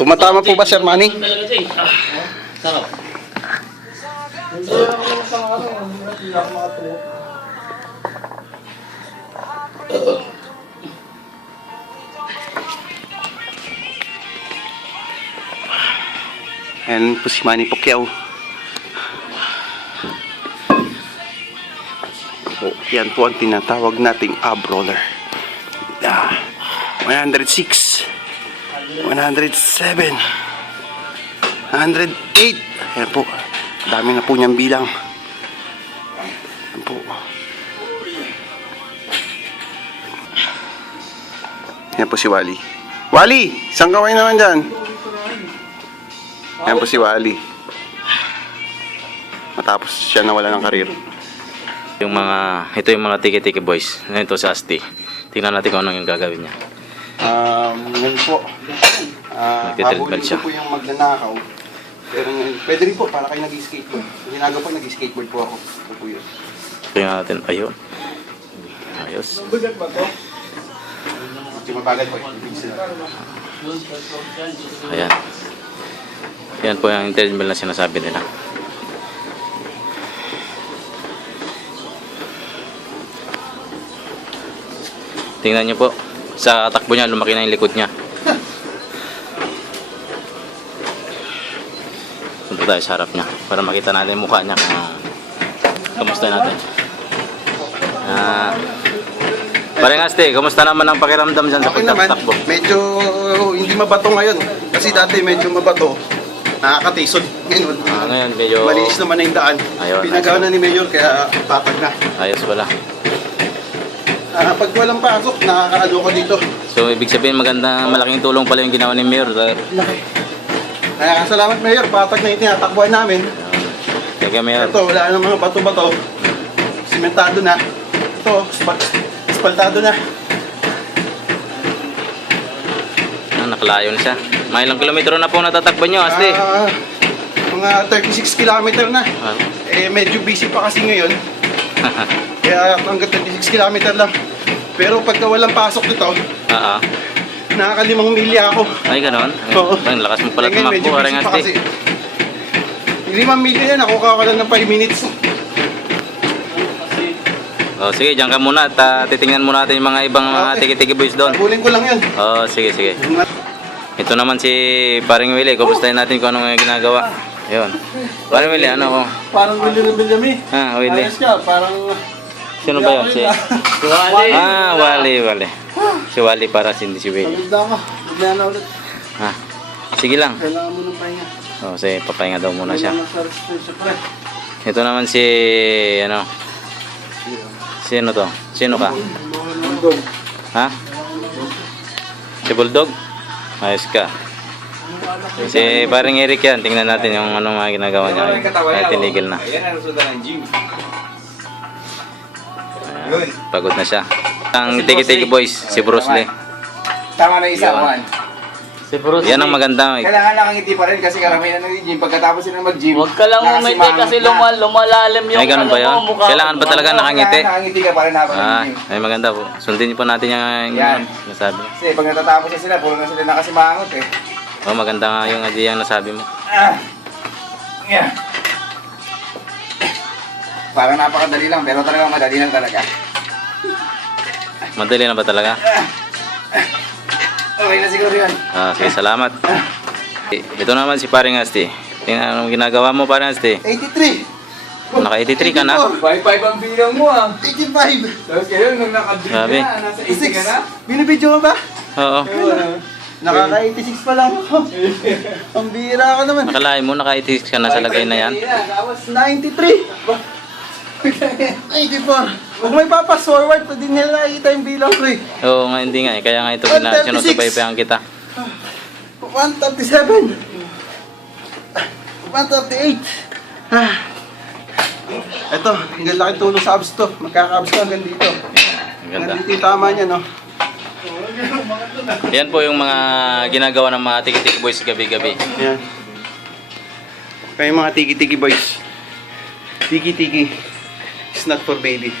Tumatama po ba, Sir Manny? Talaga siya eh. Sarap. Hindi ako isang araw, hindi ako makatuwa. Ayan po si Manny Pacquiao. Oh, yan po ang tinatawag nating ab roller. 106, 107, 108. Ayan po. Dami na po niyang bilang. Ayan po. Ayan po si Wally. Wally! Saan ka kayo naman dyan? Ayan po si Wally. Matapos siya nawala ng karir. Ito yung mga tiki-tiki boys. Ito sa Asti. Tingnan natin kung anong yung gagawin niya. Ngayon po, habulin siya. ko po yung magnanakaw. Pero ngayon, pwede rin po para kayo nag-skateboard. Yung ginagawa po, nag-skateboard po ako. Ito po yun. Tingnan natin. Ayun. Ayos. Bugat ba to? Yung mabagal po, ibig sila. Ayan. Yan po yung intelligent na sinasabi nila. Tingnan nyo po. Sa takbo niya, lumaki na yung likod niya. Punta tayo sa harap niya para makita natin yung mukha niya kung kamusta natin. Parang Asti, kamusta naman ang pakiramdam dyan sa Okay naman, pagtakbo? medyo hindi mabato ngayon. Kasi dati medyo mabato. Nakakatisod. Ngayon medyo malinis naman na yung daan. Ayun, Pinagawa na ni Mayor kaya patag na. ayos pala. Pag walang pasok, nakakaano ko dito. So ibig sabihin maganda, malaking tulong pala yung ginawa ni Mayor. Laki. Kaya salamat Mayor, patag na yung tinatakbuhan namin. Thank you, Mayor. Ito, wala nang mga bato-bato. Simentado na. Ito, espaltado na. Nakalayo na siya. May ilang kilometro na po natatakbo nyo, Asti. Mga 36 kilometer na. Medyo busy pa kasi ngayon. Kaya hanggang 36 kilometer lang. Pero pagka walang pasok dito, nakaka5 milya ako. Ay, ganon? Oo. Ang lakas mo pala Ngayon, medyo tumakbo, busy Arang pa Asti. kasi. 5 milya yan, nakuha ko lang ng 5 minutes. Oh, sige, dyan ka muna at titingnan muna natin yung mga ibang mga tiki-tiki boys doon. Habulin ko lang yun. Oh, sige, sige. Ito naman si Paring Willie. Kumustahin natin kung anong ginagawa. Ayun. Paring Willie, ano ko? Parang Willie na Bilyami. Willie. Ayos ka, parang... Sino ba yun? Si Wally. Wally. Si Wally para hindi si Willie. Pagod na ako. Bigla na ulit. Sige lang. Kailangan mo ng pahinga. Oh, sige, papahinga daw muna siya. Kailangan sa responsa pre. Ito naman si, sino to? Sino ka? Bulldog. Ha? Si Bulldog? Ayos ka. Si paring Eric yan. Tingnan natin yung anong mga ginagawa niya. Ay, tinigil na. Yan ang resulta ng gym. Ayan, pagod na siya. Ang tiki-tiki boys, si Bruce Lee. Tama na isa, Yun. Juan. Si Bruce Yan ang maganda. Kailangan nakangiti pa rin kasi karamihan na ng gym. Pagkatapos sila mag-gym, Huwag ka lang umiti kasi lumalalim yung Ay, ganun ba yun? mukha. Kailangan ba talaga nakangiti? Nakangiti ka pa rin habang nag-gym. Ay, maganda po. Sundin po natin yung Yan. nasabi. Kasi pag natatapos na sila, puro na sila nakasimangot eh. Oh, maganda nga yung idea yung nasabi mo. Yeah. Parang napakadali lang, pero talagang madali lang talaga. Madali na ba talaga? Okay na siguro yun. Sige, salamat. Ito naman si Paring Asti. Tingnan anong ginagawa mo, Paring Asti. 83. Naka-83 ka na? 5-5 ang bilang mo ah. 85. Tapos kayo, nung naka-beat Grabe. ka na, nasa 80 ka na. Binibidyo mo ba? Oo. Nakaka-86 pa lang ako. Ang bira ka naman. Nakalain mo, naka-86 ka na sa lagay na yan. Tapos 93. 94. Kung may papas forward, pwede nila nakikita yung bilang ko eh. Oo nga, hindi nga eh. Kaya nga ito, 136. sinusubaybayan kita. 137. 138. Ito, hanggang laki tulong sa abs to. Magkaka-abs to hanggang dito. Ang ganda. Hanggang dito yung tama niya, no? Yan po yung mga ginagawa ng mga tiki-tiki boys gabi-gabi. Yan. Kaya mga tiki-tiki boys. Tiki-tiki is not for baby.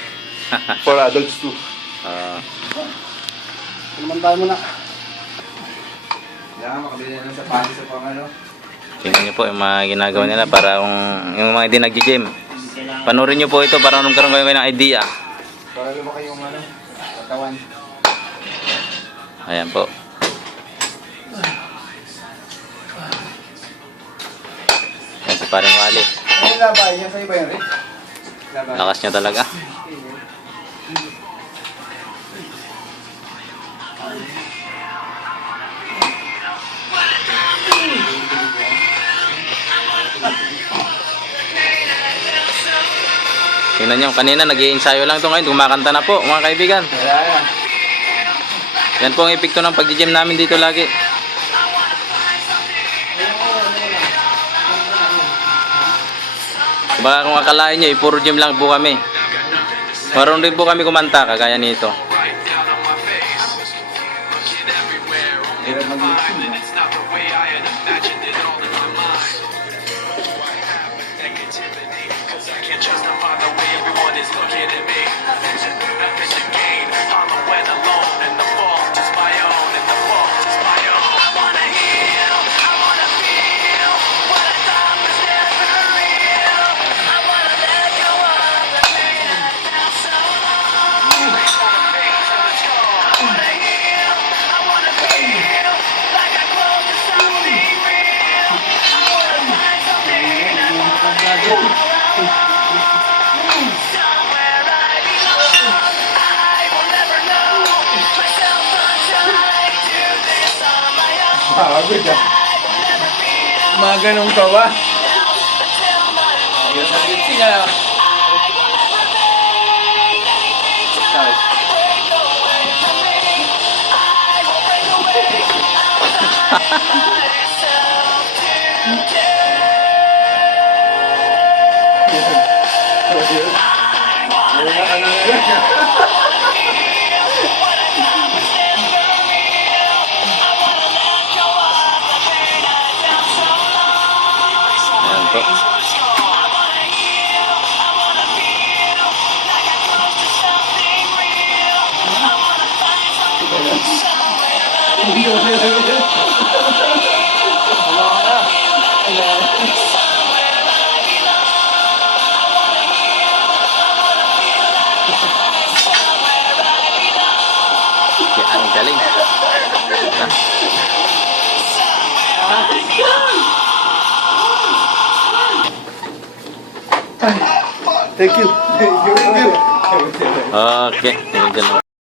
For adults too. Naman tayo muna. Kailangan makabili na ng sapatos sa pang ano. Tingnan nyo po yung mga ginagawa nila para kung yung mga hindi nag-gym. Panurin nyo po ito para magkaroon kayo ng idea. Para lumaki yung ano, katawan. Ayan po. Ayan si paring Wally. Ano labay? Yan sa'yo ba yun, Rick? Labay. Lakas niya talaga. Tingnan nyo, kanina nag-i-ensayo lang ito, ngayon kumakanta na po mga kaibigan. Wala yan. Yan po ang epekto ng pag-gym namin dito lagi. Baka kung akalain nyo, puro gym lang po kami. Maroon din po kami kumanta, kagaya nito. Hirap mag-YouTube. Pagod ah. Mga ganong tawa. Ayun sa beauty nga. Ayan po. Ang galing. Thank you. Thank you. Okay, tingnan dyan lang.